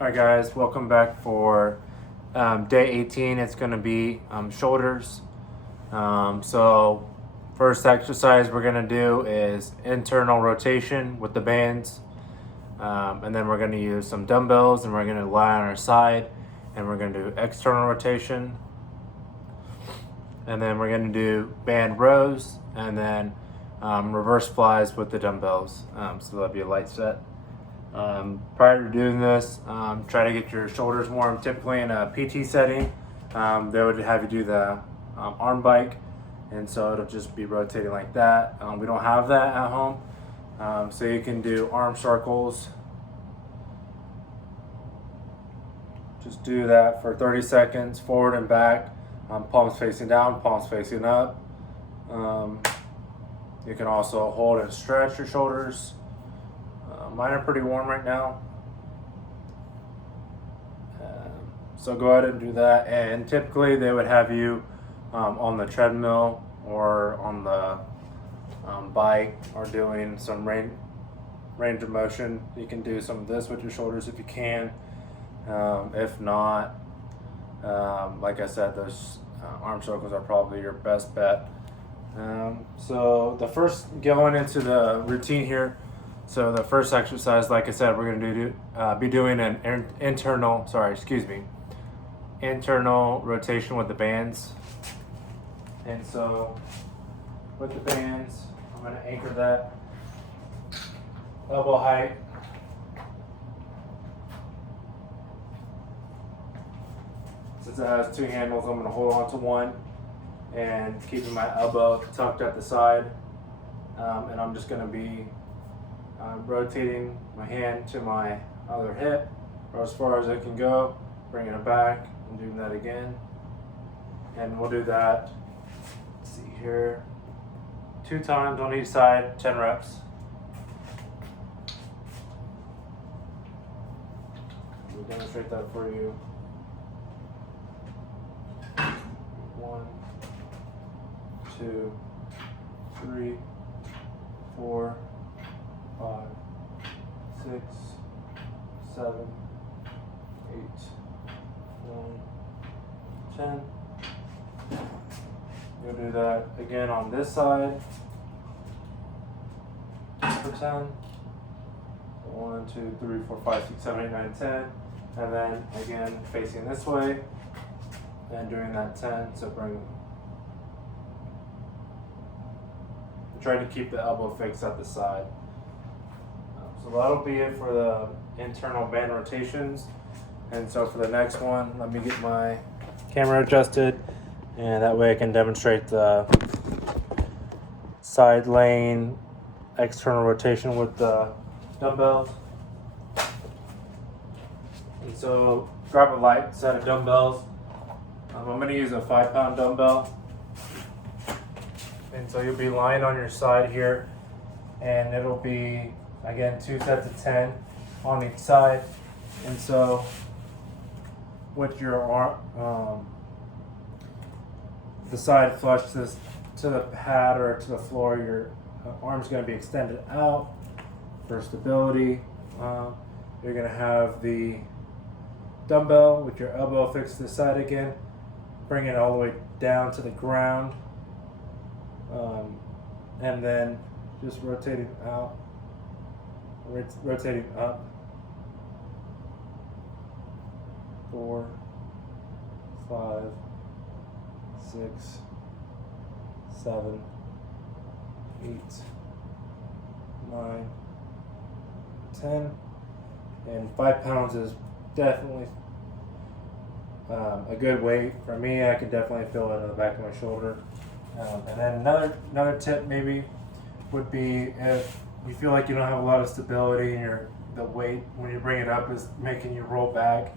Alright guys, welcome back for day 18. It's going to be shoulders. So first exercise we're going to do is internal rotation with the bands. And then we're going to use some dumbbells and we're going to lie on our side and we're going to do external rotation. And then we're going to do band rows and then reverse flies with the dumbbells. So that'll be a light set. Prior to doing this, try to get your shoulders warm. Typically in a PT setting, they would have you do the arm bike, and so it'll just be rotating like that. We don't have that at home, so you can do arm circles. Just do that for 30 seconds, forward and back, palms facing down, palms facing up. You can also hold and stretch your shoulders. Mine are pretty warm right now. So go ahead and do that. And typically they would have you on the treadmill or on the bike or doing some range of motion. You can do some of this with your shoulders if you can. If not, like I said, those arm circles are probably your best bet. So the first, going into the routine here. So the first exercise, like I said, we're going to be doing an internal rotation with the bands. And so with the bands, I'm going to anchor that elbow height. Since it has two handles, I'm going to hold on to one and keeping my elbow tucked at the side. And I'm just going to be rotating my hand to my other hip, or as far as it can go, bringing it back and doing that again. And we'll do that, let's see here, 2 times on each side, 10 reps. We'll demonstrate that for you. 1, 2, 3, 4, 5, 6, 7, 8, 9, 10. You'll do that again on this side for 10. 1, 2, 3, 4, 5, 6, 7, 8, 9, 10. And then again facing this way and doing that 10. So try to keep the elbow fixed at the side. So that'll be it for the internal band rotations. And so for the next one, let me get my camera adjusted, and that way I can demonstrate the side lane external rotation with the dumbbells. And so grab a light set of dumbbells. I'm going to use a 5-pound dumbbell. And so you'll be lying on your side here, and it'll be, again, 2 sets of 10 on each side. And so with your arm, the side flush to the pad or to the floor, your arm's going to be extended out for stability. You're going to have the dumbbell with your elbow fixed to the side again, bring it all the way down to the ground, and then just rotating out, rotating up. 4, 5, 6, 7, 8, 9, 10. And 5 pounds is definitely a good weight. For me, I can definitely feel it in the back of my shoulder. And then another tip maybe would be if you feel like you don't have a lot of stability and the weight when you bring it up is making you roll back,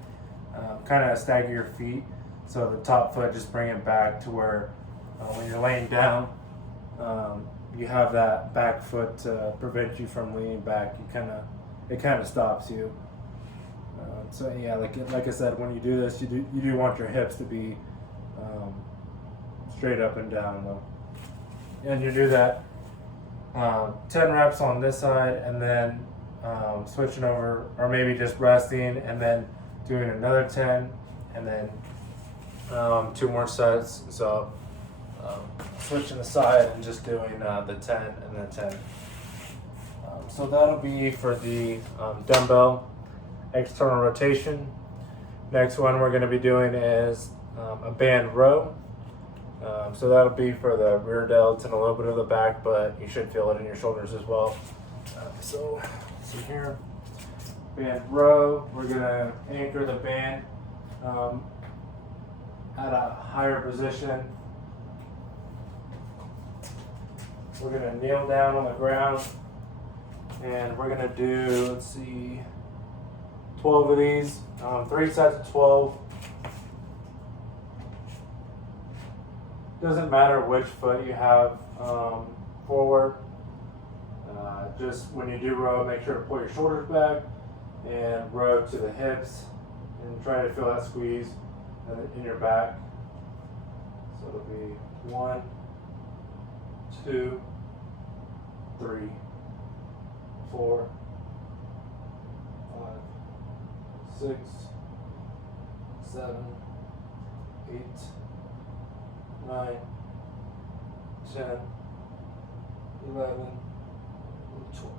kind of stagger your feet. So the top foot, just bring it back to where when you're laying down, you have that back foot to prevent you from leaning back. It kind of stops you. So yeah, like I said, when you do this, you do want your hips to be straight up and down though. And you do that 10 reps on this side, and then switching over, or maybe just resting and then doing another 10, and then 2 more sets. So switching the side and just doing the 10 and then 10. So that'll be for the dumbbell external rotation. Next one we're going to be doing is a band row. So that'll be for the rear delts and a little bit of the back, but you should feel it in your shoulders as well. So see here, band row. We're going to anchor the band at a higher position. We're going to kneel down on the ground, and we're going to do, let's see, 12 of these, 3 sets of 12. Doesn't matter which foot you have forward. Just when you do row, make sure to pull your shoulders back and row to the hips, and try to feel that squeeze in your back. So it'll be 1, 2, 3, 4, 5, 6, 7, 8, 9, 10, 11, 12.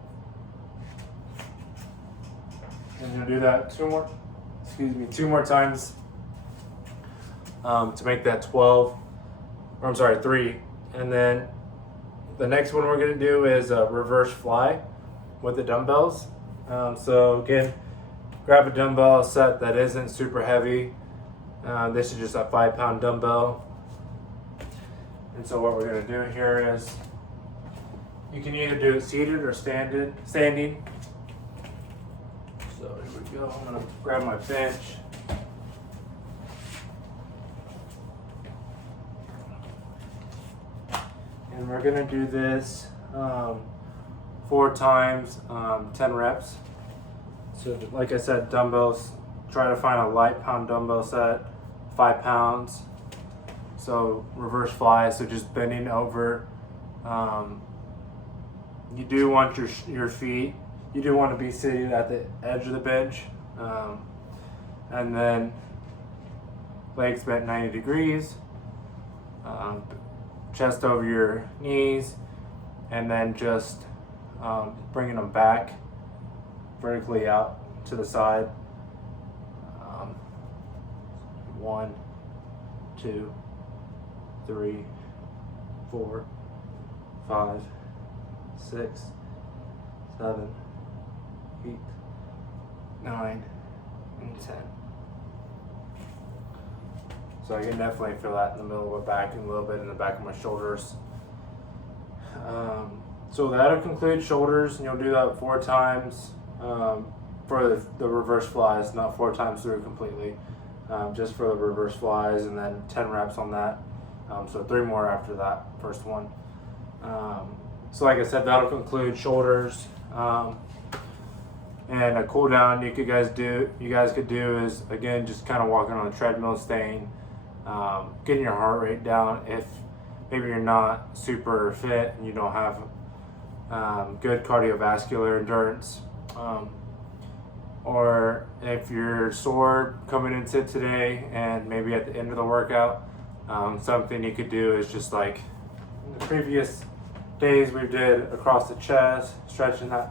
And you'll do that 2 more times to make that 12, or I'm sorry, 3. And then the next one we're going to do is a reverse fly with the dumbbells. So again, grab a dumbbell set that isn't super heavy. This is just a 5-pound dumbbell. And so what we're going to do here is, you can either do it seated or standing. So here we go. I'm going to grab my bench. And we're going to do this 4 times 10 reps. So like I said, dumbbells, try to find a light pound dumbbell set, 5 pounds. So reverse fly, so just bending over. You do want your feet, you do want to be sitting at the edge of the bench. And then legs bent 90 degrees. Chest over your knees, and then just bringing them back vertically out to the side. 1, 2, 3, 4, 5, 6, 7, 8, 9, and 10. So I can definitely feel that in the middle of my back and a little bit in the back of my shoulders. So that'll conclude shoulders, and you'll do that 4 times for the reverse flies, not 4 times through completely, just for the reverse flies, and then 10 reps on that. So 3 more after that first one. So like I said, that'll conclude shoulders. And a cool down you guys could do is, again, just kind of walking on the treadmill, staying, getting your heart rate down if maybe you're not super fit and you don't have good cardiovascular endurance, or if you're sore coming into today and maybe at the end of the workout, something you could do is just like in the previous days we did across the chest, stretching that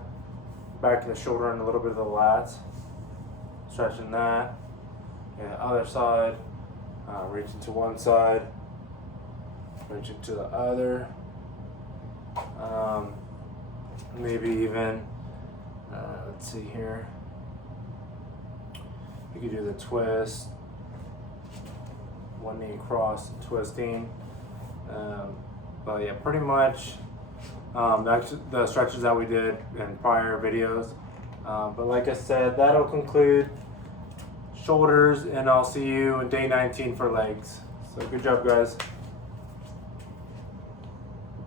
back of the shoulder and a little bit of the lats, stretching that, and the other side, reaching to one side, reaching to the other, maybe even, let's see here, you could do the twist, one knee across, twisting, but yeah, pretty much that's the stretches that we did in prior videos. But like I said, that'll conclude shoulders, and I'll see you in day 19 for legs. So good job, guys.